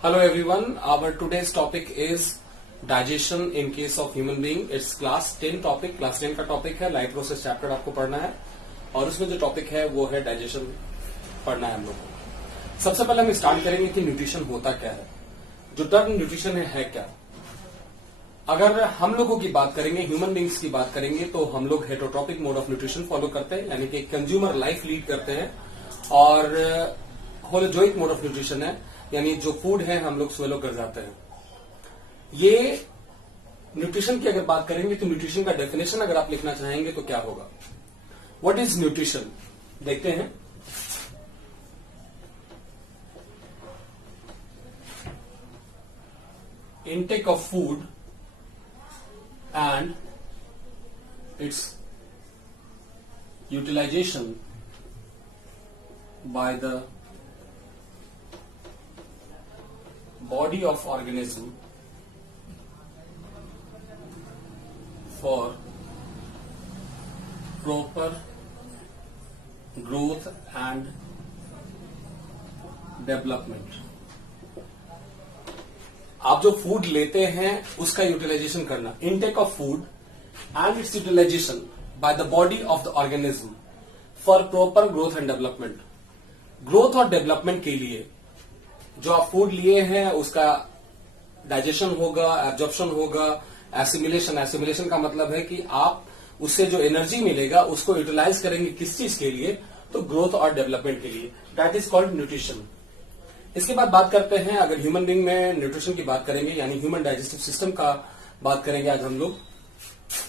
Hello everyone, our today's topic is digestion in case of human being. It's class 10 topic, class 10 का topic है, life process chapter आपको पढ़ना है और उसमें जो टॉपिक है वो है डाइजेशन पढ़ना है हम लोग को। सबसे पहले हम स्टार्ट करेंगे कि न्यूट्रिशन होता क्या है। जो टर्म न्यूट्रिशन है क्या। अगर हम लोगों की बात करेंगे, ह्यूमन बींग्स की बात करेंगे, तो हम लोग heterotrophic mode of nutrition follow करते हैं, यानी कि कंज्यूमर लाइफ लीड करते हैं। और होलोजोइक मोड ऑफ न्यूट्रिशन है, यानी जो फूड है हम लोग स्वेलो कर जाते हैं। ये न्यूट्रिशन की अगर बात करेंगे तो न्यूट्रिशन का डेफिनेशन अगर आप लिखना चाहेंगे तो क्या होगा। व्हाट इज न्यूट्रिशन, देखते हैं। intake of food and its utilization by the body of organism for proper growth and development। आप जो फूड लेते हैं उसका यूटिलाइजेशन करना, intake of food and its utilization by the body of the organism for proper growth and development. Growth और development के लिए जो आप फूड लिए हैं उसका डाइजेशन होगा, एब्जॉर्प्शन होगा, एसिमिलेशन। एसिमिलेशन का मतलब है कि आप उससे जो एनर्जी मिलेगा उसको यूटिलाइज करेंगे किस चीज के लिए, तो ग्रोथ और डेवलपमेंट के लिए। That is called nutrition. इसके बाद बात करते हैं, अगर ह्यूमन बींग में न्यूट्रिशन की बात करेंगे यानी ह्यूमन डाइजेस्टिव सिस्टम का बात करेंगे आज हम लोग,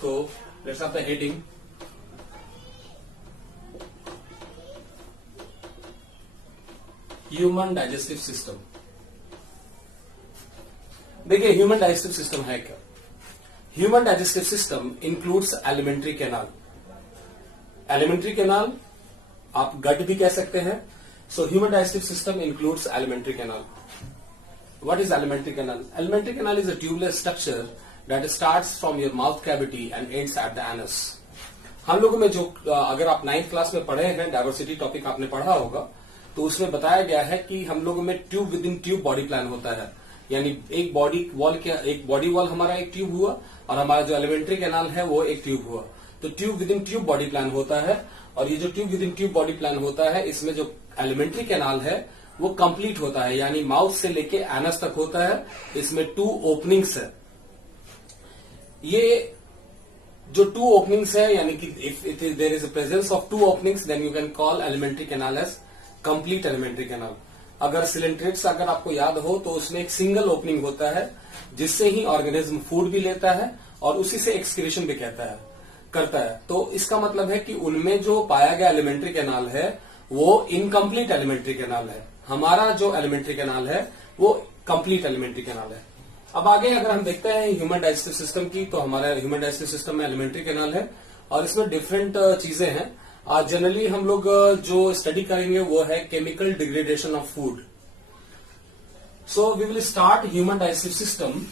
तो let's have the heading human digestive system. देखिए ह्यूमन डाइजेस्टिव सिस्टम है क्या। Human digestive system includes alimentary canal. Alimentary canal आप गट भी कह सकते हैं। So human digestive system includes alimentary canal. What is alimentary canal? Alimentary canal is a tubeless structure that starts from your mouth cavity and ends at the anus. हम लोगों में जो अगर आप 9th क्लास में पढ़े हैं, डाइवर्सिटी टॉपिक आपने पढ़ा होगा, तो उसमें बताया गया है कि हम लोगों में tube with in tube body plan होता है। यानी एक बॉडी वॉल हमारा एक ट्यूब हुआ और हमारा जो एलिमेंट्री कैनाल है वो एक ट्यूब हुआ। तो tube with in tube body plan होता है और ये जो tube with in tube body plan होता है इसमें जो एलिमेंट्री कैनाल है वो कंप्लीट होता है, यानी माउथ से लेके एनस तक होता है। इसमें 2 ओपनिंग्स है। ये जो 2 ओपनिंग्स है, यानी कि if there is a presence of 2 openings then you can call alimentary canal as complete alimentary canal. अगर सिलेंट्रेट्स अगर आपको याद हो तो उसमें एक सिंगल ओपनिंग होता है जिससे ही ऑर्गेनिज्म फूड भी लेता है और उसी से एक्सक्रीशन भी करता है। तो इसका मतलब है कि उनमें जो पाया गया एलिमेंट्री कैनाल है वो इनकम्प्लीट एलिमेंट्री कैनाल है। हमारा जो एलिमेंट्री कैनाल है वो कंप्लीट एलिमेंट्री कैनाल है। अब आगे अगर हम देखते हैं ह्यूमन डाइजेस्टिव सिस्टम की, तो हमारा ह्यूमन डाइजेस्टिव सिस्टम में एलिमेंट्री कैनाल है और इसमें डिफरेंट चीजें हैं। जनरली हम लोग जो स्टडी करेंगे वो है chemical degradation of food. So we will start human digestive system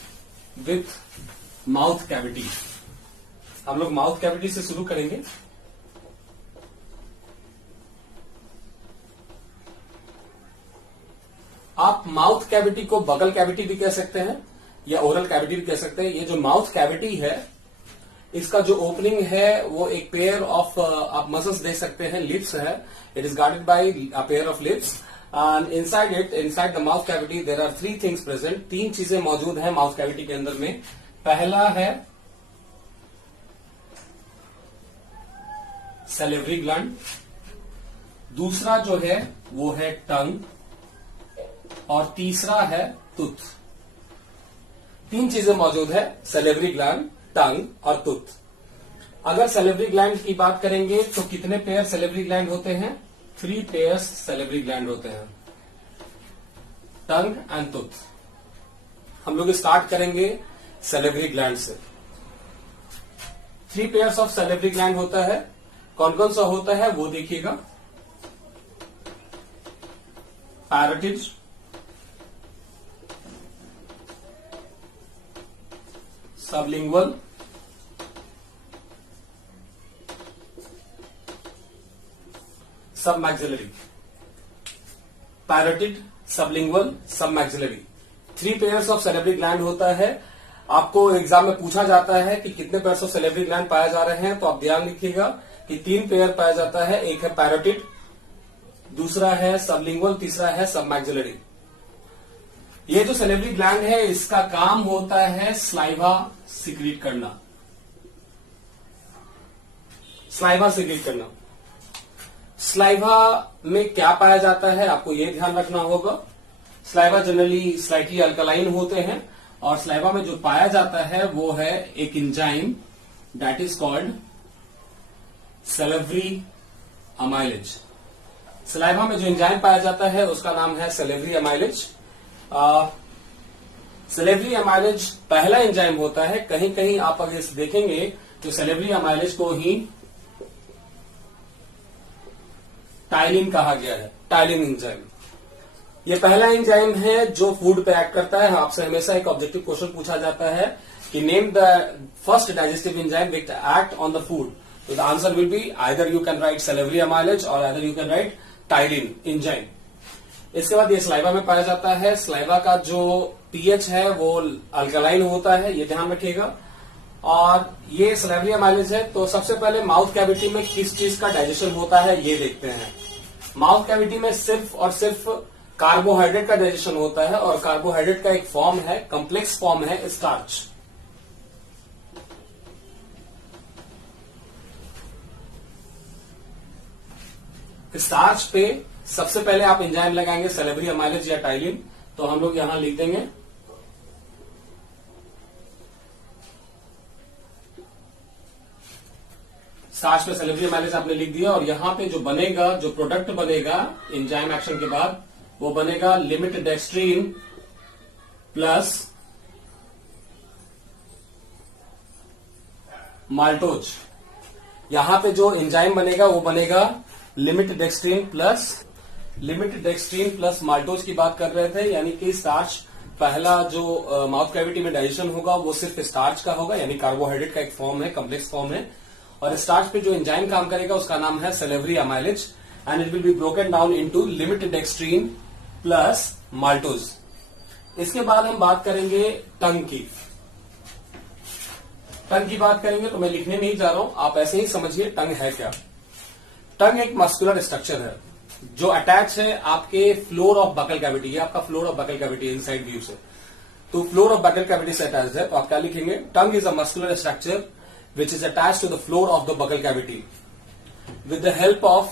with mouth cavity. हम लोग माउथ कैविटी से शुरू करेंगे। आप माउथ कैविटी को बगल कैविटी भी कह सकते हैं या ओरल कैविटी भी कह सकते हैं। ये जो माउथ कैविटी है इसका जो ओपनिंग है वो एक पेयर ऑफ आप मसल्स देख सकते हैं, लिप्स है। It is guarded by a pair of lips and inside the mouth cavity there are 3 things present. 3 चीजें मौजूद हैं माउथ कैविटी के अंदर में। पहला है सैलिवरी ग्लैंड, दूसरा जो है वो है टंग और तीसरा है टूथ। 3 चीजें मौजूद है, सैलिवरी ग्लैंड, टंग और टूथ। अगर सैलिवरी ग्लैंड की बात करेंगे तो कितने पेयर सैलिवरी ग्लैंड होते हैं? 3 पेयर्स सैलिवरी ग्लैंड होते हैं, टंग एंड टूथ। हम लोग स्टार्ट करेंगे सैलिवरी ग्लैंड से। 3 पेयर्स ऑफ सैलिवरी ग्लैंड होता है। कौन कौन सा होता है वो देखिएगा। Parotid, sublingual, submaxillary. Parotid, sublingual, submaxillary, 3 pairs of salivary gland होता है। आपको एग्जाम में पूछा जाता है कि कितने पेयर्स ऑफ सेलेब्री ग्लैंड पाए जा रहे हैं, तो आप ध्यान रखिएगा कि 3 पेयर पाया जाता है। एक है पैरोटिड, दूसरा है सबलिंगुअल, तीसरा है सबमैक्सिलरी। ये जो सेलेब्री ग्लैंड है इसका काम होता है स्लाइवा सिक्रीट करना, स्लाइवा सिक्रीट करना। स्लाइवा में क्या पाया जाता है आपको ये ध्यान रखना होगा। स्लाइवा जनरली स्लाइटली अल्कलाइन होते हैं और स्लाइवा में जो पाया जाता है वो है एक enzyme that is called salivary amylase. Saliva में जो एंजाइम पाया जाता है उसका नाम है सेलेब्री अमाइलेज। सेलेब्री अमाइलेज पहला एंजाइम होता है। कहीं कहीं आप अगर इस देखेंगे तो सेलेब्री अमाइलेज को ही टाइलिन कहा गया है, टाइलिन एंजाइम। ये पहला एंजाइम है जो फूड पे एक्ट करता है। आपसे हमेशा एक ऑब्जेक्टिव क्वेश्चन पूछा जाता है कि name the first digestive enzyme which act on the food, तो the answer will be either you can write salivary amylase और either you can write ptyalin enzyme. इसके बाद ये स्लाइवा में पाया जाता है। स्लाइवा का जो पीएच है वो अल्कलाइन होता है, ये ध्यान रखिएगा। और ये सेलेब्री अमाइलेज है। तो सबसे पहले माउथ कैविटी में किस चीज का डाइजेशन होता है ये देखते हैं। माउथ कैविटी में सिर्फ और सिर्फ कार्बोहाइड्रेट का डाइजेशन होता है और कार्बोहाइड्रेट का एक फॉर्म है, कॉम्प्लेक्स फॉर्म है स्टार्च। स्टार्च पे सबसे पहले आप एंजाइम लगाएंगे सेलेब्री अमाइलेज या टाइलिन, तो हम लोग यहां लिख देंगे स्टार्च पे सेलेब्री अमाइलेज आपने लिख दिया। और यहां पे जो बनेगा, जो प्रोडक्ट बनेगा एंजाइम एक्शन के बाद, वो बनेगा लिमिट डेक्स्ट्रीन प्लस माल्टोज। यहां पे जो एंजाइम बनेगा वो बनेगा लिमिट डेक्स्ट्रीन प्लस माल्टोज की बात कर रहे थे, यानी कि स्टार्च पहला जो माउथ कैविटी में डाइजेशन होगा वो सिर्फ स्टार्च का होगा, यानी कार्बोहाइड्रेट का एक फॉर्म है, कॉम्प्लेक्स फॉर्म है। और स्टार्च पे जो एंजाइम काम करेगा उसका नाम है salivary amylase and it will be broken down into limit dextrin plus maltose. इसके बाद हम बात करेंगे टंग की। टंग की बात करेंगे तो मैं लिखने नहीं जा रहा हूं, आप ऐसे ही समझिए टंग है क्या। टंग एक मस्कुलर स्ट्रक्चर है जो अटैच है आपके फ्लोर ऑफ बकल कैविटी। ये आपका floor of buccal cavity inside view से, तो फ्लोर ऑफ बकल कैविटी से अटैच है। तो आप क्या लिखेंगे, tongue is a muscular structure which is attached to the floor of the buccal cavity with the help of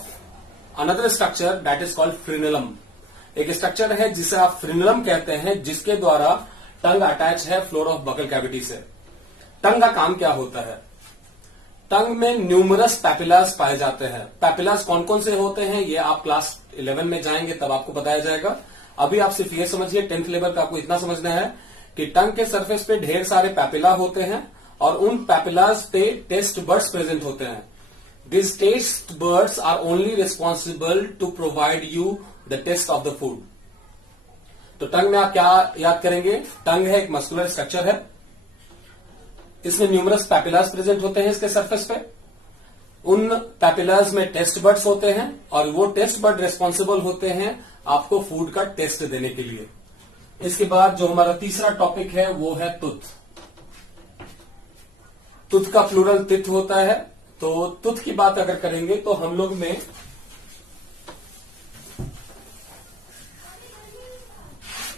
another structure that is called frenulum। एक structure है जिसे आप फ्रेनुलम कहते हैं, जिसके द्वारा टंग अटैच है फ्लोर ऑफ बकल कैविटी से। टंग का काम क्या होता है, टंग में न्यूमरस पैपिलास पाए जाते हैं। पैपिलास कौन कौन से होते हैं ये आप क्लास 11 में जाएंगे तब आपको बताया जाएगा। अभी आप सिर्फ ये समझिए 10th लेवल का आपको इतना समझना है कि टंग के सरफेस पे ढेर सारे पैपिला होते हैं और उन पैपिलास पे टेस्ट बर्ड्स प्रेजेंट होते हैं। This taste buds are only responsible to provide you the taste of the food. तो टंग में आप क्या याद करेंगे, टंग है एक मस्कुलर स्ट्रक्चर है, इसमें न्यूमरस पैपिलास प्रेजेंट होते हैं इसके सरफेस पे। उन पैपिलास में टेस्ट बर्ड्स होते हैं और वो टेस्ट बर्ड रिस्पॉन्सिबल होते हैं आपको फूड का टेस्ट देने के लिए। इसके बाद जो हमारा तीसरा टॉपिक है वो है तुथ। तुथ का प्लूरल तिथ होता है। तो तुथ की बात अगर करेंगे तो हम लोग में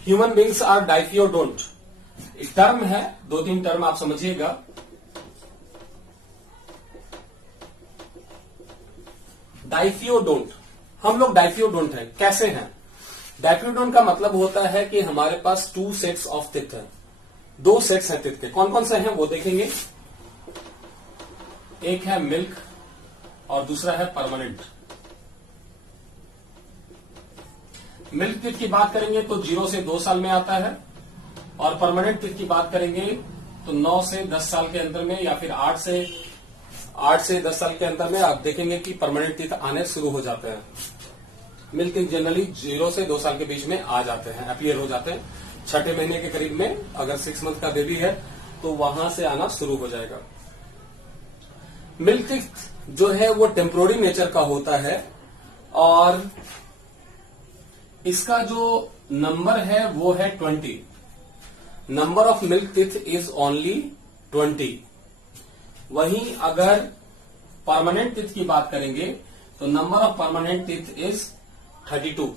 ह्यूमन बींग्स आर डाइफियोडोंट, एक टर्म है, 2-3 टर्म आप समझिएगा। डाइफियोडोंट, हम लोग डाइफियोडोंट हैं। कैसे हैं, डाइफियोडोंट का मतलब होता है कि हमारे पास 2 सेट्स ऑफ टिथ है, 2 सेट्स हैं टिथ के। कौन कौन से हैं वो देखेंगे। एक है मिल्क और दूसरा है परमानेंट। मिल्क टिथ की बात करेंगे तो 0 से 2 साल में आता है और परमानेंट टिथ की बात करेंगे तो 9 से 10 साल के अंदर में, या फिर 8 से 10 साल के अंदर में आप देखेंगे कि परमानेंट टिथ आने शुरू हो जाते हैं। मिल्क टिथ जनरली 0 से 2 साल के बीच में आ जाते हैं, अपीयर हो जाते हैं। 6ठे महीने के करीब में अगर 6 मंथ का बेबी है तो वहां से आना शुरू हो जाएगा। मिल्क टिथ जो है वो टेम्पोररी नेचर का होता है और इसका जो नंबर है वो है 20। Number of milk teeth is only 20। वहीं अगर परमानेंट टीथ की बात करेंगे तो number of permanent teeth is 32।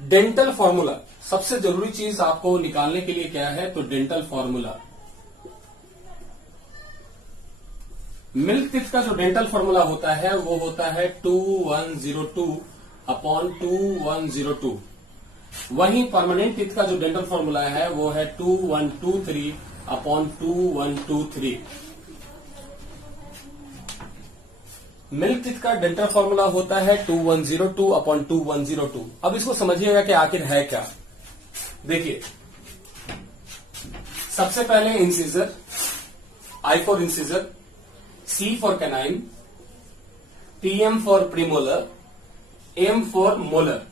Dental formula, सबसे जरूरी चीज आपको निकालने के लिए क्या है, तो डेंटल फॉर्मूला। मिल्क टीथ का जो डेंटल फॉर्मूला होता है वो होता है 2102/2102। वहीं परमानेंट टीथ का जो डेंटल फॉर्मूला है वो है 2123/2123। मिल्क टीथ का डेंटल फॉर्मूला होता है 2102/2102। अब इसको समझिएगा कि आखिर है क्या। देखिए, सबसे पहले incisor, I for incisor, C for canine, PM for premolar, M for molar.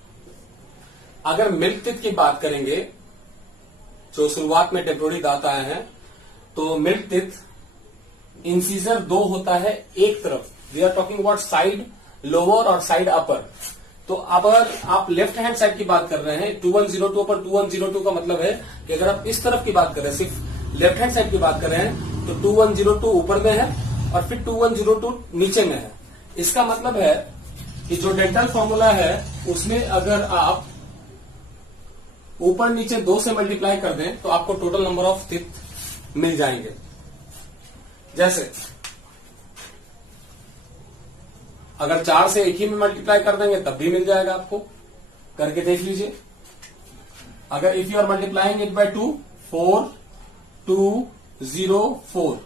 अगर मिल्क टीथ की बात करेंगे, जो शुरुआत में टेम्पोररी दांत आए हैं, तो मिल्क टीथ इंसिजर 2 होता है एक तरफ। We are talking about side lower और साइड अपर। तो अगर आप लेफ्ट हैंड साइड की बात कर रहे हैं, 2102/2102 का मतलब है कि अगर आप इस तरफ की बात कर रहे हैं, सिर्फ लेफ्ट हैंड साइड की बात कर रहे हैं, तो 2102 ऊपर में है और फिर 2102 नीचे में है। इसका मतलब है कि जो डेंटल फॉर्मूला है उसमें अगर आप ऊपर नीचे 2 से मल्टीप्लाई कर दें तो आपको टोटल नंबर ऑफ टीथ मिल जाएंगे। जैसे अगर 4 से एक ही में मल्टीप्लाई कर देंगे तब भी मिल जाएगा आपको, करके देख लीजिए। अगर if you are multiplying it by 2, 4 2 0 4,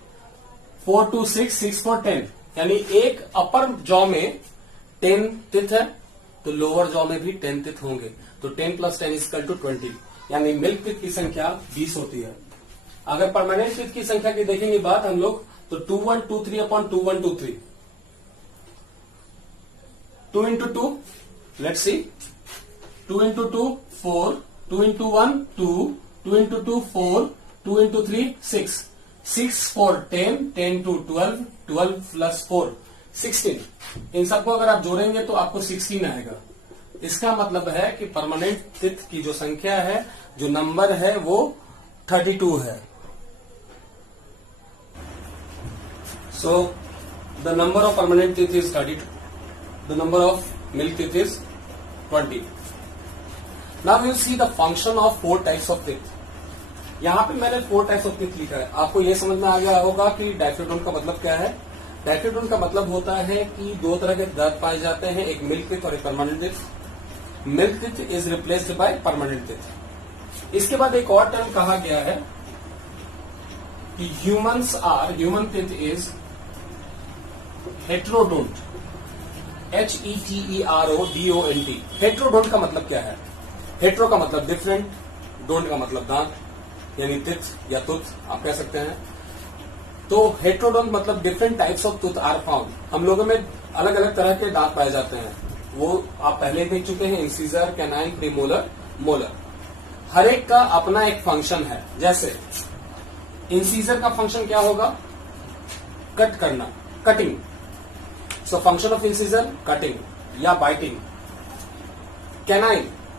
4 2 6 6 4 10, यानी एक अपर जॉ में 10 टीथ है तो लोअर जॉ में भी 10 टीथ होंगे। तो 10 + 10 = 20, यानी मिल्क टीथ की संख्या 20 होती है। अगर परमानेंट टीथ की संख्या की देखेंगे बात हम लोग, तो 2123/2123। 2 × 2, लेट्स सी, 2 × 2 4, 2 × 1 2, 2 × 2 4, 2 × 3 6, 6 4 10, 10 2 12, 12 + 4 16। इन सबको अगर आप जोड़ेंगे तो आपको 16 आएगा। इसका मतलब है कि परमानेंट टीथ की जो संख्या है, जो नंबर है, वो 32 है। So the number of permanent teeth is 32, the number of milk teeth is 20। Now you see the function of 4 types of teeth. यहां पे मैंने 4 टाइप्स ऑफ टीथ लिखा है। आपको यह समझ में आ गया होगा कि डायफ्राटोन का मतलब क्या है। डायफ्राटोन का मतलब होता है कि 2 तरह के दांत पाए जाते हैं, एक मिल्क टीथ और एक permanent teeth. Milk teeth is replaced by permanent teeth. इसके बाद एक और टर्म कहा गया है कि human teeth is heterodont, HETERODONT। Heterodont का मतलब क्या है? हेट्रो का मतलब डिफरेंट, डोंट का मतलब दांत, यानी टीथ या तुथ आप कह सकते हैं। तो हेट्रोडोंट मतलब different types of tooth are found. हम लोगों में अलग अलग तरह के दांत पाए जाते हैं, वो आप पहले देख चुके हैं, इंसिजर, कैनाइन, प्रीमोलर, मोलर। हर एक का अपना एक फंक्शन है। जैसे इंसिजर का फंक्शन क्या होगा? कट करना, cutting. So function of incisor cutting या बाइटिंग।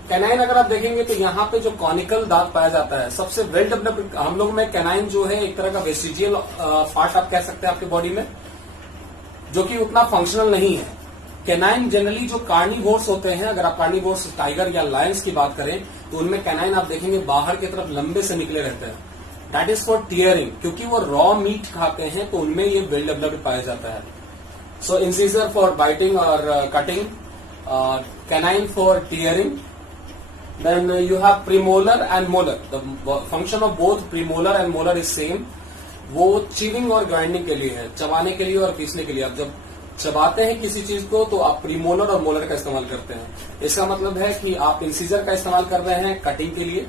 कैनाइन अगर आप देखेंगे तो यहाँ पे जो कॉनिकल दांत पाया जाता है, सबसे वेल डेवलप्ड हम लोग में कैनाइन जो है एक तरह का वेस्टिजियल पार्ट आप कह सकते हैं आपके बॉडी में, जो कि उतना फंक्शनल नहीं है। कैनाइन जनरली जो कार्निवोर्स होते हैं, अगर आप कार्निवोर्स टाइगर या लायंस की बात करें तो उनमें कैनाइन आप देखेंगे बाहर की तरफ लंबे से निकले रहते हैं। दैट इज फॉर टीयरिंग, क्योंकि वो रॉ मीट खाते हैं तो उनमें ये वेल डेवलप्ड पाया जाता है। सो इंसिजर फॉर बाइटिंग और cutting, canine for tearing. Then you have premolar and molar. The function of both premolar and molar is same. वो chewing और grinding के लिए है, चबाने के लिए और पीसने के लिए। आप जब चबाते हैं किसी चीज को तो आप प्रीमोलर और मोलर का इस्तेमाल करते हैं। इसका मतलब है कि आप इंसिजर का इस्तेमाल कर रहे हैं कटिंग के लिए,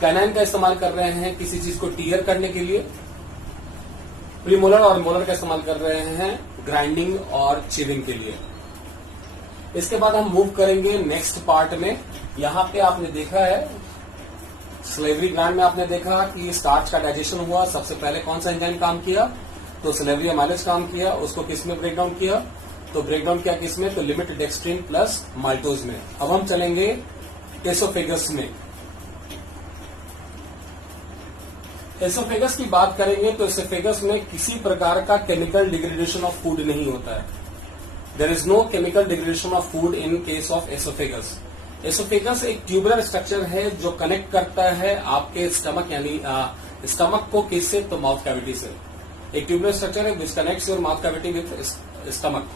कैनाइन का इस्तेमाल कर रहे हैं किसी चीज को टीयर करने के लिए, प्रीमोलर और मोलर का इस्तेमाल कर रहे हैं ग्राइंडिंग और च्यूइंग के लिए। इसके बाद हम मूव करेंगे नेक्स्ट पार्ट में। यहाँ पे आपने देखा है सलेवरी ग्लैंड में, आपने देखा कि स्टार्च का डाइजेशन हुआ। सबसे पहले कौन सा एंजाइम काम किया? तो सलेवरी अमाइलेज काम किया। उसको किस में ब्रेक डाउन किया? तो ब्रेक डाउन किया किस में? तो लिमिट डेक्स्ट्रिन प्लस माल्टोज में। अब हम चलेंगे एसोफेगस में। एसोफेगस की बात करेंगे तो एसोफेगस में किसी प्रकार का केमिकल डिग्रेडेशन ऑफ फूड नहीं होता है। There is no chemical degradation of food in case of oesophagus. Oesophagus एक ट्यूबुलर स्ट्रक्चर है जो कनेक्ट करता है आपके स्टमक यानी स्टमक को किससे, तो माउथ कैविटी से। एक ट्यूबुलर स्ट्रक्चर है which connects your mouth cavity with stomach.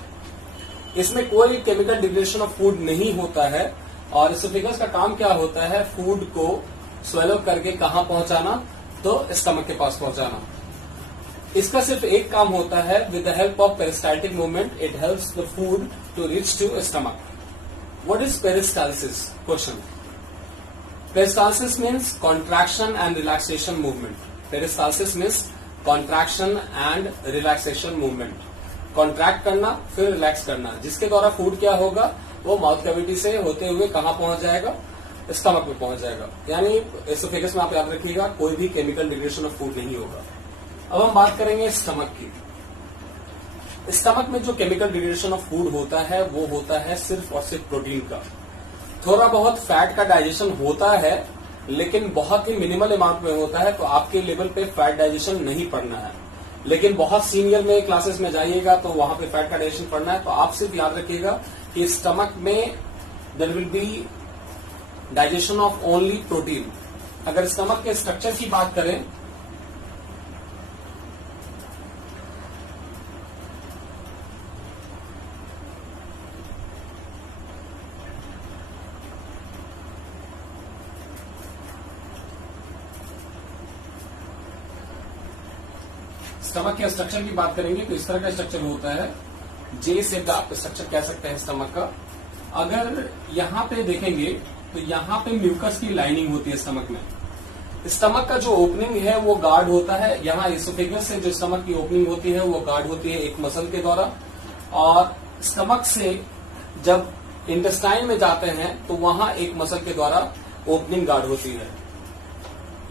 इसमें कोई केमिकल डिग्रेडेशन ऑफ फूड नहीं होता है। और एसोफेगस का काम क्या होता है, फूड को स्वेलो करके कहां पहुंचाना, तो स्टमक के पास पहुंचाना। इसका सिर्फ एक काम होता है, with the help of peristaltic movement it helps the food to reach to stomach. What is peristalsis? Question. Peristalsis means contraction and relaxation movement. Peristalsis means contraction and relaxation movement. Contract करना फिर relax करना, जिसके द्वारा food क्या होगा, वो mouth cavity से होते हुए कहां पहुंच जाएगा, स्टमक में पहुंच जाएगा। यानी एसोफेगस में आप याद रखिएगा कोई भी केमिकल डिग्रेडेशन ऑफ फूड नहीं होगा। अब हम बात करेंगे स्टमक की। स्टमक में जो केमिकल डिग्रेडेशन ऑफ फूड होता है वो होता है सिर्फ और सिर्फ प्रोटीन का। थोड़ा बहुत फैट का डाइजेशन होता है, लेकिन बहुत ही मिनिमल अमाउंट में होता है, तो आपके लेवल पे फैट डाइजेशन नहीं पड़ना है। लेकिन बहुत सीनियर में क्लासेस में जाइएगा तो वहां पे फैट का डाइजेशन पड़ना है। तो आप सिर्फ याद रखिएगा कि स्टमक में there will be digestion of only protein. अगर स्टमक के स्ट्रक्चर की बात करें, स्टमक के स्ट्रक्चर की बात करेंगे तो इस तरह का स्ट्रक्चर होता है, जे शेप का आप स्ट्रक्चर कह सकते हैं स्टमक का। अगर यहां पे देखेंगे तो यहां पे म्यूकस की लाइनिंग होती है स्टमक में। स्टमक का जो ओपनिंग है वो गार्ड होता है। यहाँ एसोफेगस से जो स्टमक की ओपनिंग होती है वो गार्ड होती है एक मसल के द्वारा, और स्टमक से जब इंटेस्टाइन में जाते हैं तो वहां एक मसल के द्वारा ओपनिंग गार्ड होती है।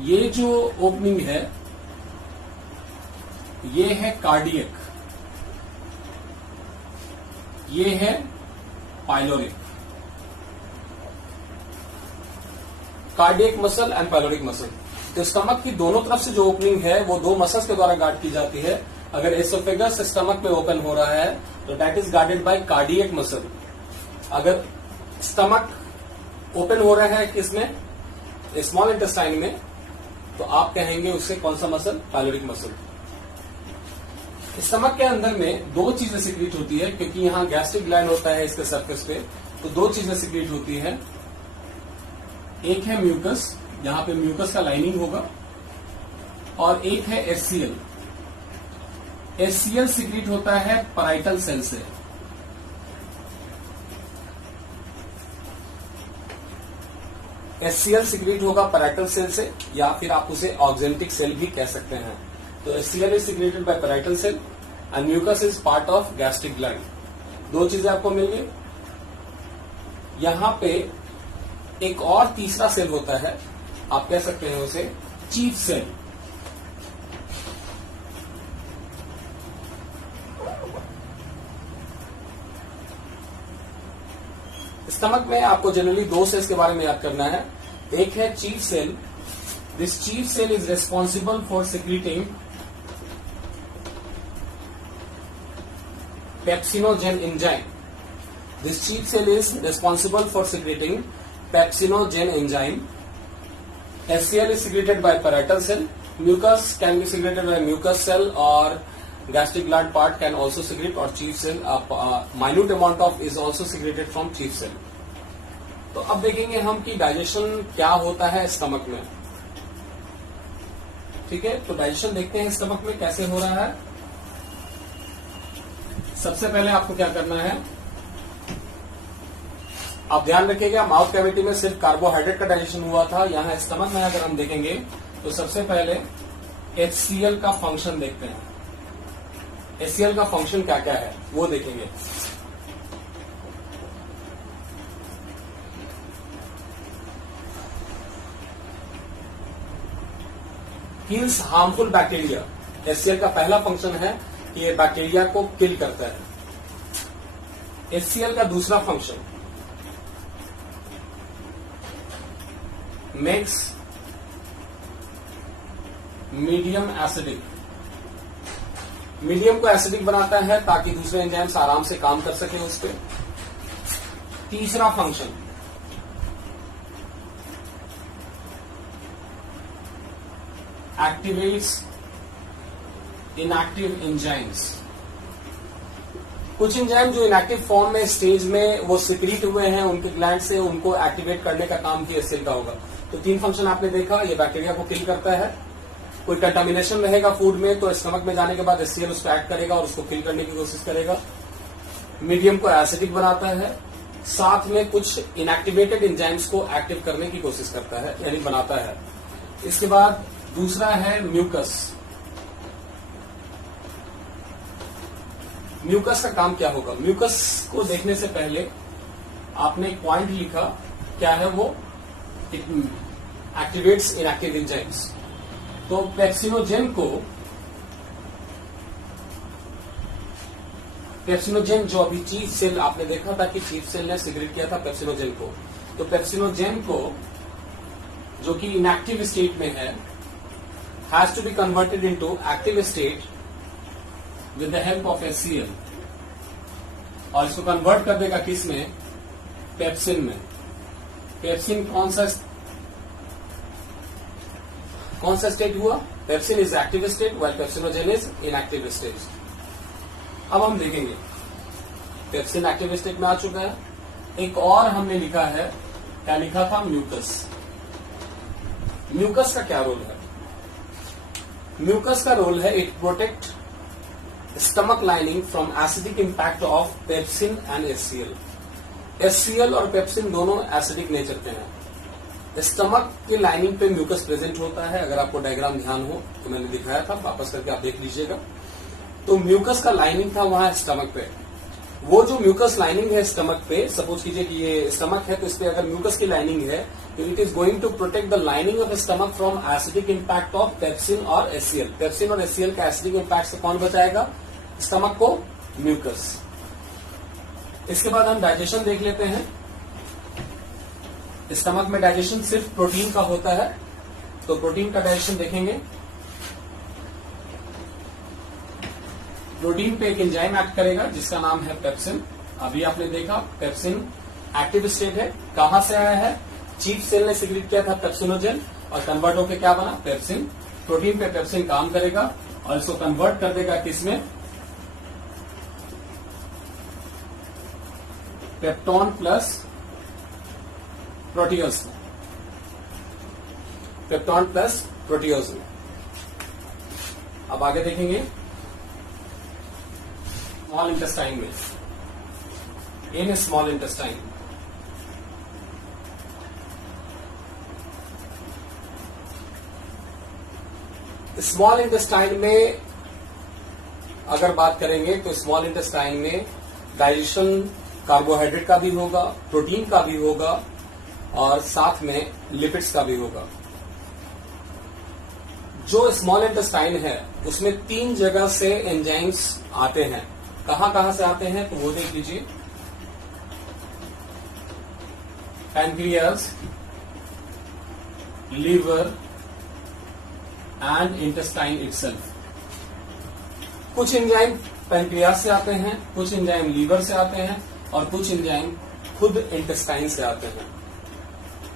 ये जो ओपनिंग है ये है कार्डियक, ये है pyloric. Cardiac muscle and pyloric muscle. तो स्टमक की दोनों तरफ से जो ओपनिंग है वो दो मसल्स के द्वारा गार्ड की जाती है। अगर एसोफेगस स्टमक में ओपन हो रहा है तो that is guarded bye cardiac muscle. अगर स्टमक ओपन हो रहा है किसमें, स्मॉल इंटेस्टाइन में, तो आप कहेंगे उससे कौन सा मसल, पाइलोरिक मसल। स्टमक के अंदर में दो चीजें सिक्रीट होती है, क्योंकि यहाँ गैस्ट्रिक ग्लैंड होता है इसके सरफेस पे, तो दो चीजें सिक्रीट होती है। एक है म्यूकस, जहां पे म्यूकस का लाइनिंग होगा, और एक है एचसीएल। एचसीएल सिक्रीट होता है पैराइटल सेल से। एचसीएल सिक्रीट होगा पैराइटल सेल से, या फिर आप उसे ऑक्जेंटिक सेल भी कह सकते हैं। तो HCl is secreted by parietal cell and mucus is part of gastric gland. दो चीजें आपको मिल गई। यहां पे एक और तीसरा सेल होता है, आप कह सकते हैं उसे चीफ सेल। स्टमक में आपको जनरली दो सेल्स के बारे में याद करना है। एक है chief cell. This chief cell is responsible for secreting pepsinogen enzyme. This chief cell is responsible for secreting pepsinogen enzyme. HCl is secreted by parietal cell. Mucus can be secreted by mucus cell, or gastric gland part can also secrete, or chief cell minute amount of is also secreted from chief cell. तो अब देखेंगे हम कि digestion क्या होता है stomach में। ठीक है, तो डाइजेशन देखते हैं स्टमक में कैसे हो रहा है। सबसे पहले आपको क्या करना है, आप ध्यान रखिएगा माउथ कैविटी में सिर्फ कार्बोहाइड्रेट का डाइजेशन हुआ था। यहां स्टमक में अगर हम देखेंगे तो सबसे पहले HCl का फंक्शन देखते हैं। HCl का फंक्शन क्या क्या है वो देखेंगे। Kills harmful bacteria. HCl का पहला फंक्शन है कि ये बैक्टीरिया को किल करता है। HCl का दूसरा function makes medium acidic, medium को एसिडिक बनाता है ताकि दूसरे एंजाइम्स आराम से काम कर सके उस पर। तीसरा फंक्शन, एक्टिवेट्स इनएक्टिव एंजाइम्स। कुछ एंजाइम जो इनएक्टिव फॉर्म में स्टेज में वो सिक्रीट हुए हैं उनके ग्लैंड से, उनको एक्टिवेट करने का काम भी HCl का होगा। तो 3 फंक्शन आपने देखा, ये बैक्टीरिया को किल करता है, कोई कंटामिनेशन रहेगा फूड में तो स्टमक में जाने के बाद HCl उस पर एक्ट करेगा और उसको किल करने की कोशिश करेगा, मीडियम को एसिडिक बनाता है, साथ में कुछ इनएक्टिवेटेड एंजाइम्स को एक्टिव करने की कोशिश करता है यानी बनाता है। इसके बाद दूसरा है म्यूकस। म्यूकस का काम क्या होगा? म्यूकस को देखने से पहले आपने एक पॉइंट लिखा, क्या है वो? It activates inactive enzymes. तो पेप्सिनोजेन जो अभी चीफ सेल आपने देखा था कि चीफ सेल ने सिक्रेट किया था पेप्सिनोजेन को, तो पेप्सिनोजेन को जो कि इनएक्टिव स्टेट में है has to be converted into active state with the help of HCl, और इसको कन्वर्ट कर देगा किस में? पेप्सिन में। पेप्सिन कौन सा स्टेट हुआ? Pepsin is active state while pepsinogen is inactive state. अब हम देखेंगे पेप्सिन एक्टिव स्टेट में आ चुका है। एक और हमने लिखा है, क्या लिखा था? म्यूकस। म्यूकस का क्या रोल है? म्यूकस का रोल है it protect stomach lining from acidic impact of pepsin and HCl। HCl और पेप्सिन दोनों एसिडिक नेचर के हैं। स्टमक की लाइनिंग पे म्यूकस प्रेजेंट होता है। अगर आपको डायग्राम ध्यान हो तो मैंने दिखाया था, वापस करके आप देख लीजिएगा। तो म्यूकस का लाइनिंग था वहां स्टमक पे। वो जो म्यूकस लाइनिंग है स्टमक पे, सपोज कीजिए कि ये स्टमक है तो इस पे अगर म्यूकस की लाइनिंग है तो it is going to protect the lining of stomach from acidic impact of pepsin और HCl। पेप्सिन और HCl का एसिडिक इम्पैक्ट से कौन बचाएगा? स्टमक को, म्यूकस। इसके बाद हम डाइजेशन देख लेते हैं। स्टमक में डाइजेशन सिर्फ प्रोटीन का होता है, तो प्रोटीन का डाइजेशन देखेंगे। प्रोटीन पे एक एंजाइम एक्ट करेगा जिसका नाम है पेप्सिन। अभी आपने देखा पेप्सिन एक्टिव स्टेट है, कहां से आया है? चीफ सेल ने सिक्रेट किया था पेप्सिनोजेन और कन्वर्ट होकर क्या बना? पेप्सिन। प्रोटीन पे पेप्सिन काम करेगा और इसको कन्वर्ट कर देगा किसमें? पेप्टोन प्लस प्रोटियोज में। पेप्टोन प्लस प्रोटियोज में। अब आगे देखेंगे स्मॉल इंटेस्टाइन में। In small intestine small intestine में अगर बात करेंगे तो स्मॉल इंटेस्टाइन में डाइजेशन कार्बोहाइड्रेट का भी होगा, प्रोटीन का भी होगा और साथ में लिपिड्स का भी होगा। जो स्मॉल इंटेस्टाइन है उसमें 3 जगह से एंजाइम्स आते हैं। कहां कहां से आते हैं तो वो देख लीजिए। Pancreas, liver and intestine itself. कुछ एंजाइम पैनक्रियाज से आते हैं, कुछ एंजाइम लीवर से आते हैं और कुछ एंजाइम खुद इंटेस्टाइन से आते हैं।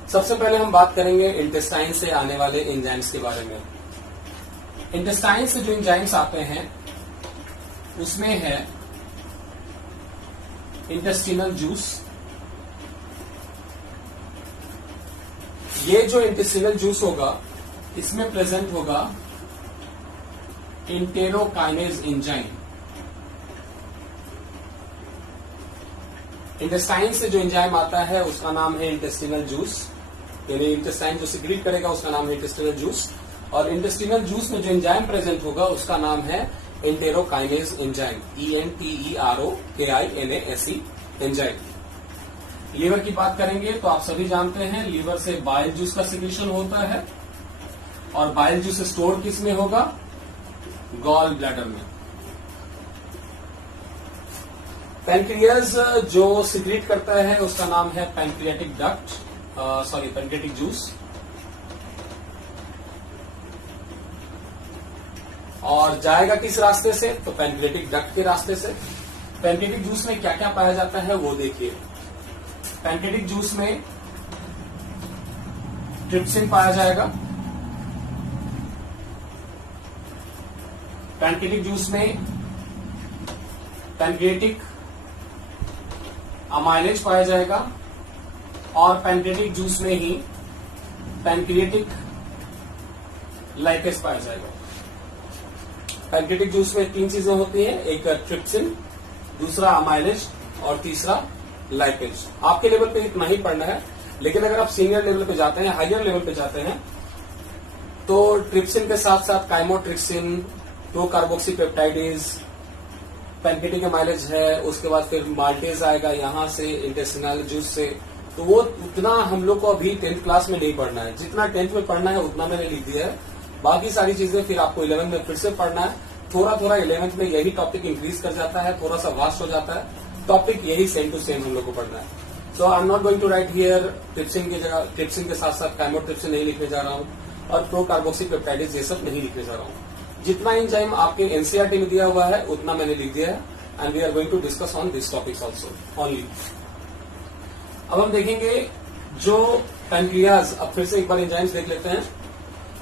सबसे पहले हम बात करेंगे इंटेस्टाइन से आने वाले एंजाइम्स के बारे में। इंटेस्टाइन से जो एंजाइम्स आते हैं उसमें है इंटेस्टिनल जूस। ये जो इंटेस्टिनल जूस होगा इसमें प्रेजेंट होगा इंटेरोकाइनेज एंजाइम। इंटेस्टाइन से जो एंजाइम आता है उसका नाम है इंटेस्टिनल जूस, यानी इंटेस्टाइन जो सिक्रीट करेगा उसका नाम है इंटेस्टिनल जूस। और इंटेस्टिनल जूस में जो एंजाइम प्रेजेंट होगा उसका नाम है enterokinase enzyme, ENTEROKINASE enzyme. Liver की बात करेंगे तो आप सभी जानते हैं लीवर से बाइल जूस का सिक्रीशन होता है और बाइल जूस स्टोर किस में होगा? गॉल ब्लैडर में। पैनक्रियाज जो सिक्रीट करता है उसका नाम है पैनक्रियाटिक डक्ट, पैनक्रियाटिक जूस। और जाएगा किस रास्ते से, तो पैनक्रिएटिक डक्ट के रास्ते से। पैनक्रिएटिक जूस में क्या क्या पाया जाता है वो देखिए। पैनक्रिएटिक जूस में ट्रिप्सिन पाया जाएगा, पैनक्रिएटिक जूस में पैनक्रिएटिक अमाइलेज पाया जाएगा, और पैनक्रिएटिक जूस में ही पैनक्रिएटिक लाइपेज पाया जाएगा। पैनक्रिएटिक जूस में 3 चीजें होती हैं, एक ट्रिप्सिन, दूसरा अमाइलेज और तीसरा लाइपेज। आपके लेवल पे इतना ही पढ़ना है, लेकिन अगर आप सीनियर लेवल पे जाते हैं, हायर लेवल पे जाते हैं, तो ट्रिप्सिन के साथ साथ काइमोट्रिक्सिन, प्रो कार्बोक्सीपेप्टाइडेज, पैनक्रिएटिक अमाइलेज है, उसके बाद फिर माल्टेज आएगा यहां से इंटेस्टिनल जूस से। तो वो उतना हम लोग को अभी 10th क्लास में नहीं पढ़ना है, जितना 10th में पढ़ना है उतना मैंने लिख दिया है। बाकी सारी चीजें फिर आपको 11th में फिर से पढ़ना है। थोड़ा थोड़ा 11th में यही टॉपिक इंक्रीज कर जाता है, थोड़ा सा वास्ट हो जाता है, टॉपिक यही सेम टू सेम हम लोग को पढ़ना है। So I am not going to write here trypsin की जगह, ट्रिप्सिन के साथ साथ काइमोट्रिप्सिन नहीं लिखने जा रहा हूं, और प्रो कार्बोक्सीपेप्टाइडेज ये सब नहीं लिखने जा रहा हूं। जितना एंजाइम आपके एनसीईआरटी में दिया हुआ है उतना मैंने लिख दिया है, and we are going to discuss on this topics also only. अब हम देखेंगे जो पैनक्रियाज, अब फिर से एक बार एंजाइम्स देख लेते हैं।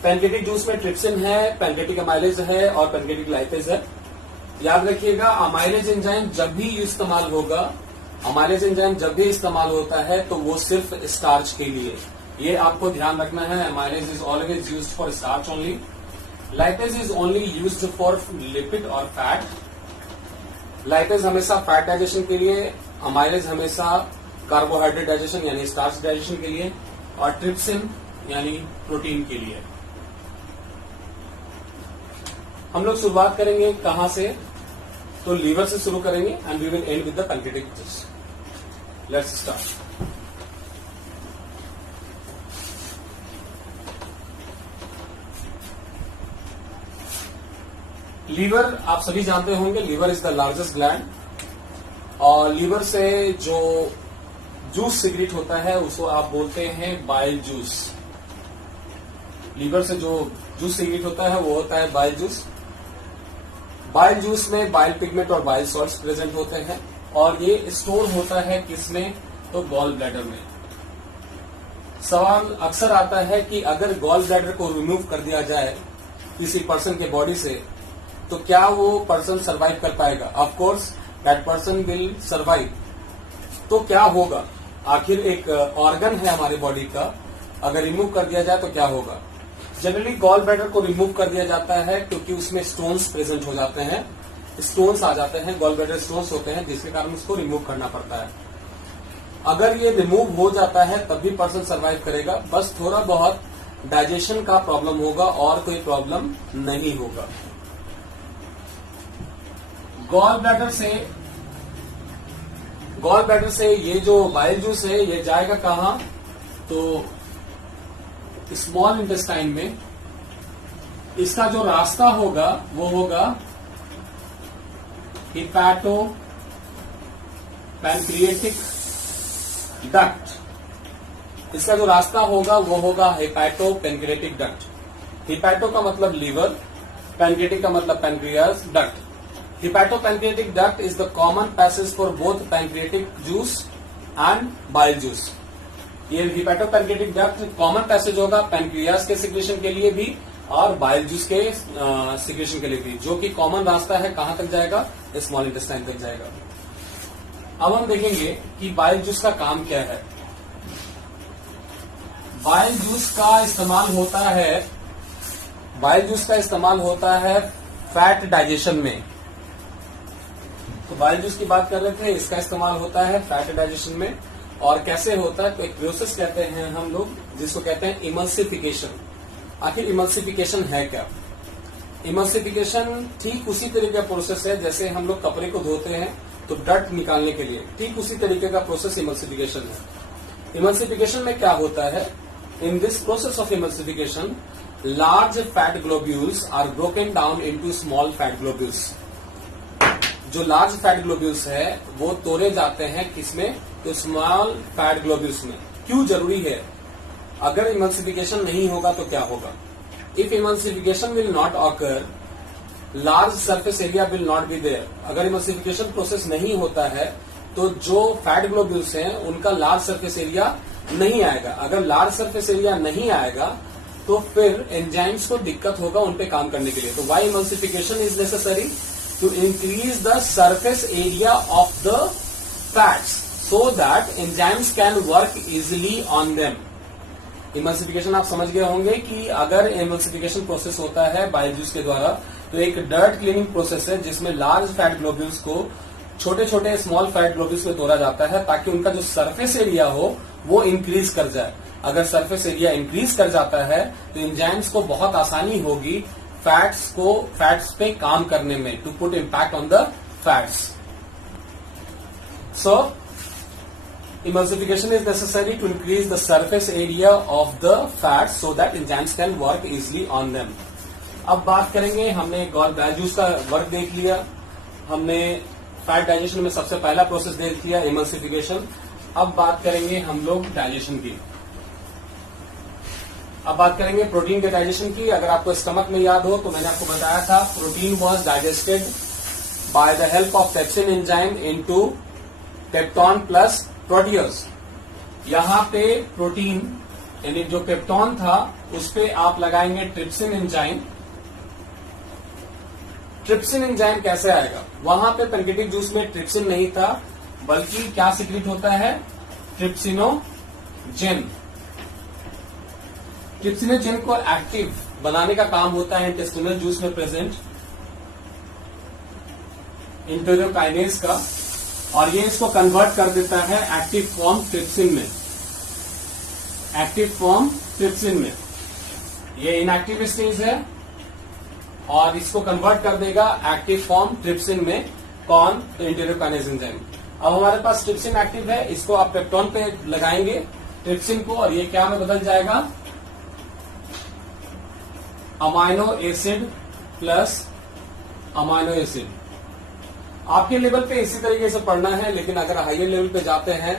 पैनक्रिएटिक जूस में ट्रिप्सिन है, पैनक्रिएटिक अमाइलेज है और पैनक्रिएटिक लाइपेज है। याद रखिएगा, अमाइलेज एंजाइम जब भी इस्तेमाल होगा, अमाइलेज एंजाइम जब भी इस्तेमाल होता है तो वो सिर्फ स्टार्च के लिए, ये आपको ध्यान रखना है। Amylase is always used for starch only, lipase is only used for lipid और फैट। लाइपेज हमेशा फैट डाइजेशन के लिए, अमाइलेज हमेशा कार्बोहाइड्रेट डाइजेशन यानी स्टार्च डाइजेशन के लिए, और ट्रिप्सिन यानी प्रोटीन के लिए। हम लोग शुरुआत करेंगे कहां से, तो लीवर से शुरू करेंगे and we will end with the pancreatic juice. Let's start. Liver आप सभी जानते होंगे, liver is the largest gland, और लीवर से जो जूस सिक्रीट होता है उसको आप बोलते हैं बाइल जूस। लीवर से जो जूस सिक्रीट होता है वो होता है बाइल जूस। बाइल जूस में बाइल पिगमेंट और बाइल सॉल्ट्स प्रेजेंट होते हैं, और ये स्टोर होता है किसमें, तो गॉल ब्लैडर में। सवाल अक्सर आता है कि अगर गॉल ब्लैडर को रिमूव कर दिया जाए किसी पर्सन के बॉडी से, तो क्या वो पर्सन सरवाइव कर पाएगा? Of course that person will survive. तो क्या होगा, आखिर एक ऑर्गन है हमारे बॉडी का, अगर रिमूव कर दिया जाए तो क्या होगा? जनरली गॉल ब्लैडर को रिमूव कर दिया जाता है क्योंकि उसमें स्टोन्स प्रेजेंट हो जाते हैं, स्टोन्स आ जाते हैं, गॉल ब्लैडर स्टोन्स होते हैं, जिसके कारण उसको रिमूव करना पड़ता है। अगर ये रिमूव हो जाता है तब भी पर्सन सर्वाइव करेगा, बस थोड़ा बहुत डाइजेशन का प्रॉब्लम होगा और कोई प्रॉब्लम नहीं होगा। गॉल ब्लैडर से ये जो बाइल जूस है ये जाएगा कहां, तो स्मॉल इंटेस्टाइन में। इसका जो रास्ता होगा वो होगा हिपैटो पैनक्रिएटिक डक्ट। इसका जो रास्ता होगा वो होगा हिपैटो पैनक्रिएटिक डक्ट। हिपैटो का मतलब लीवर, पैनक्रिएटिक का मतलब pancreas, duct. Hepato pancreatic duct is the common passage for both pancreatic juice and bile juice. ये hepato pancreatic duct common passage होगा पैनक्रियाज के सिक्रेशन के लिए भी और बाइल जूस के सिक्रेशन के लिए भी, जो कि कॉमन रास्ता है कहां तक जाएगा, स्मॉल इंटेस्टाइन तक जाएगा। अब हम देखेंगे कि बाइल जूस का काम क्या है। बाइल जूस का इस्तेमाल होता है फैट डाइजेशन में। तो बाइल जूस की बात कर रहे थे, इसका इस्तेमाल होता है फैट डाइजेशन में। और कैसे होता है, तो एक प्रोसेस कहते हैं हम लोग जिसको कहते हैं इमल्सिफिकेशन। आखिर इमल्सिफिकेशन है क्या? इमल्सिफिकेशन ठीक उसी तरीके का प्रोसेस है जैसे हम लोग कपड़े को धोते हैं तो डर्ट निकालने के लिए, ठीक उसी तरीके का प्रोसेस इमल्सिफिकेशन है। इमल्सिफिकेशन में क्या होता है, in this process of emulsification large fat globules are broken down into small fat globules. जो लार्ज फैट ग्लोब्यूल्स है वो तोड़े जाते हैं किसमें, तो स्मॉल फैट ग्लोब्यूल्स में। क्यों जरूरी है? अगर इमल्सिफिकेशन नहीं होगा तो क्या होगा? If emulsification will not occur large surface area will not be there. अगर इमल्सिफिकेशन प्रोसेस नहीं होता है तो जो फैट ग्लोब्यूल्स हैं उनका लार्ज सरफेस एरिया नहीं आएगा। अगर लार्ज सरफेस एरिया नहीं आएगा तो फिर एंजाइम्स को दिक्कत होगा उन पे काम करने के लिए। तो why emulsification is necessary? To increase the surface area of the fats so that enzymes can work easily on them. Emulsification आप समझ गए होंगे कि अगर इमल्सिफिकेशन प्रोसेस होता है बाइल जूस के द्वारा तो एक डर्ट क्लीनिंग प्रोसेस है जिसमें लार्ज फैट ग्लोब्यूल्स को छोटे छोटे स्मॉल फैट ग्लोब्यूल्स में तोड़ा जाता है ताकि उनका जो सरफेस एरिया हो वो इंक्रीज कर जाए। अगर सरफेस एरिया इंक्रीज कर जाता है तो एंजाइम्स को बहुत आसानी होगी फैट्स पे काम करने में, to put impact on the fats. So emulsification is necessary to increase the surface area of the fats so that enzymes can work easily on them. अब बात करेंगे, हमने गाइल जूस का वर्क देख लिया, हमने फैट डाइजेशन में सबसे पहला प्रोसेस देख लिया इमल्सिफिकेशन। अब बात करेंगे हम लोग डाइजेशन की। अब बात करेंगे प्रोटीन के डाइजेशन की। अगर आपको स्टमक में याद हो तो मैंने आपको बताया था protein was digested by the help of trypsin enzyme into peptone plus proteose. यहाँ पे प्रोटीन यानी जो पेप्टॉन था उस पे आप लगाएंगे ट्रिप्सिन एंजाइम। ट्रिप्सिन एंजाइम कैसे आएगा? वहां पे पैनकेटिक जूस में ट्रिप्सिन नहीं था बल्कि क्या सीक्रेट होता है? ट्रिप्सिनोजेन। ट्रिप्सिनोजेन को एक्टिव बनाने का काम होता है इंटेस्टिनल जूस में प्रेजेंट इंटेरोकाइनेज का, और ये इसको कन्वर्ट कर देता है एक्टिव फॉर्म ट्रिप्सिन में। एक्टिव फॉर्म ट्रिप्सिन में ये इनएक्टिव स्टेज है और इसको कन्वर्ट कर देगा एक्टिव फॉर्म ट्रिप्सिन में। कौन? तो इंटेरोकाइनेज एंजाइम। अब हमारे पास ट्रिप्सिन एक्टिव है, इसको आप पेप्टॉन पे लगाएंगे ट्रिप्सिन को, और ये क्या में बदल जाएगा? Amino acid plus amino acid. आपके लेवल पे इसी तरीके से पढ़ना है, लेकिन अगर हायर लेवल पे जाते हैं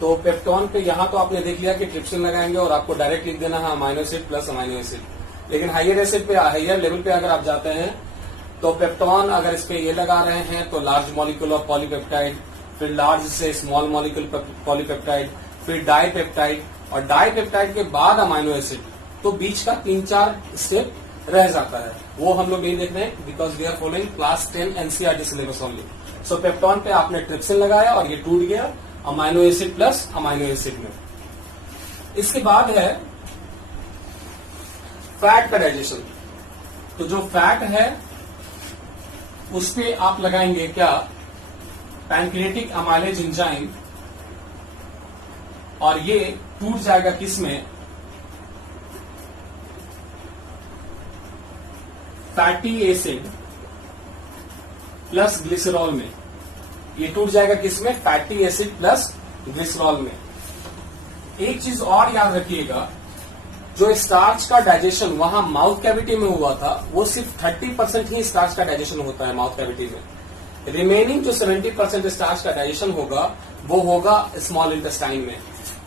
तो पेप्टॉन पे यहां तो आपने देख लिया कि ट्रिप्सिन लगाएंगे और आपको डायरेक्ट लिख देना है amino acid plus amino acid. लेकिन हायर एसिड पे हायर लेवल पे अगर आप जाते हैं तो पेप्टॉन अगर इस पे ये लगा रहे हैं तो लार्ज मॉलिक्यूल ऑफ पॉलीपेप्टाइड, फिर लार्ज से स्मॉल मॉलिक्यूल पॉलीपेप्टाइड, फिर डाईपेप्टाइड, और डाईपेप्टाइड के बाद अमाइनो एसिड, तो बीच का 3-4 स्टेप रह जाता है। वो हम लोग नहीं देख रहे हैं because we are following class 10 NCERT syllabus only. So peptone पे आपने ट्रिप्सिन लगाया और ये टूट गया amino acid plus amino acid में। इसके बाद है फैट का डाइजेशन। तो जो फैट है उस पे आप लगाएंगे क्या? पैनक्रिएटिक अमाइलेज एंजाइम, और ये टूट जाएगा किसमें? फैटी एसिड प्लस ग्लिसरॉल में। ये टूट जाएगा किसमें? फैटी एसिड प्लस ग्लिसरॉल में। एक चीज और याद रखिएगा, जो स्टार्च का डाइजेशन वहां माउथ कैविटी में हुआ था वो सिर्फ 30% ही स्टार्च का डाइजेशन होता है माउथ कैविटी में। रिमेनिंग जो 70% स्टार्च का डाइजेशन होगा वो होगा स्मॉल इंटेस्टाइन में।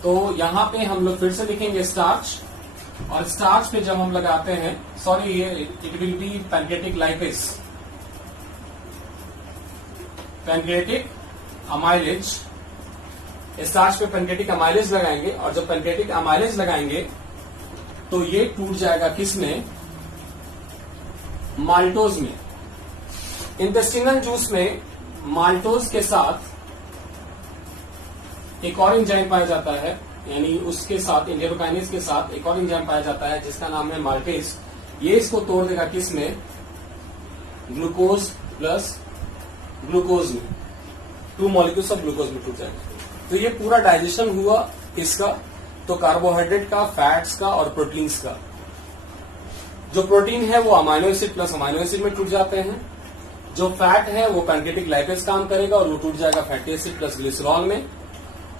तो यहां पे हम लोग फिर से लिखेंगे स्टार्च, और स्टार्च पे जब हम लगाते हैं, सॉरी ये it will B pancreatic lipase, pancreatic amylase. Starch पे पैनक्रिएटिक अमाइलेज लगाएंगे, और जब पैनक्रिएटिक अमाइलेज लगाएंगे तो ये टूट जाएगा किसमें? माल्टोज में। इंटेस्टिनल जूस में माल्टोज के साथ एक और एंजाइम पाया जाता है, यानी उसके साथ इंटेरोकाइनेज के साथ एक और एंजाइम पाया जाता है जिसका नाम है माल्टेज। ये इसको तोड़ देगा किसमें? ग्लूकोज प्लस ग्लूकोज में। 2 मॉलिक्यूल्स ऑफ ग्लूकोज में टूट जाएगा। तो ये पूरा डाइजेशन हुआ इसका, तो कार्बोहाइड्रेट का, फैट्स का और प्रोटीन्स का। जो प्रोटीन है वो amino acid plus amino acid में टूट जाते हैं, जो फैट है वो पैनक्रिएटिक लाइपेज काम करेगा और वो टूट जाएगा फैटी एसिड प्लस ग्लिसरॉल में,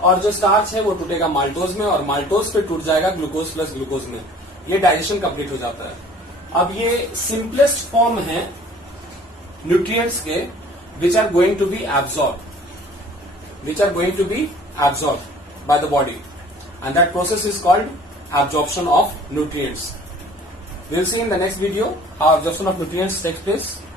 और जो स्टार्च है वो टूटेगा माल्टोज में, और माल्टोज पे टूट जाएगा ग्लूकोज प्लस ग्लूकोज में। ये डाइजेशन कंप्लीट हो जाता है। अब ये सिंपलेस्ट फॉर्म है न्यूट्रिएंट्स के which are going to be absorb by the body, and that process is called absorption of nutrients. We will see in the next video how absorption of nutrients takes place.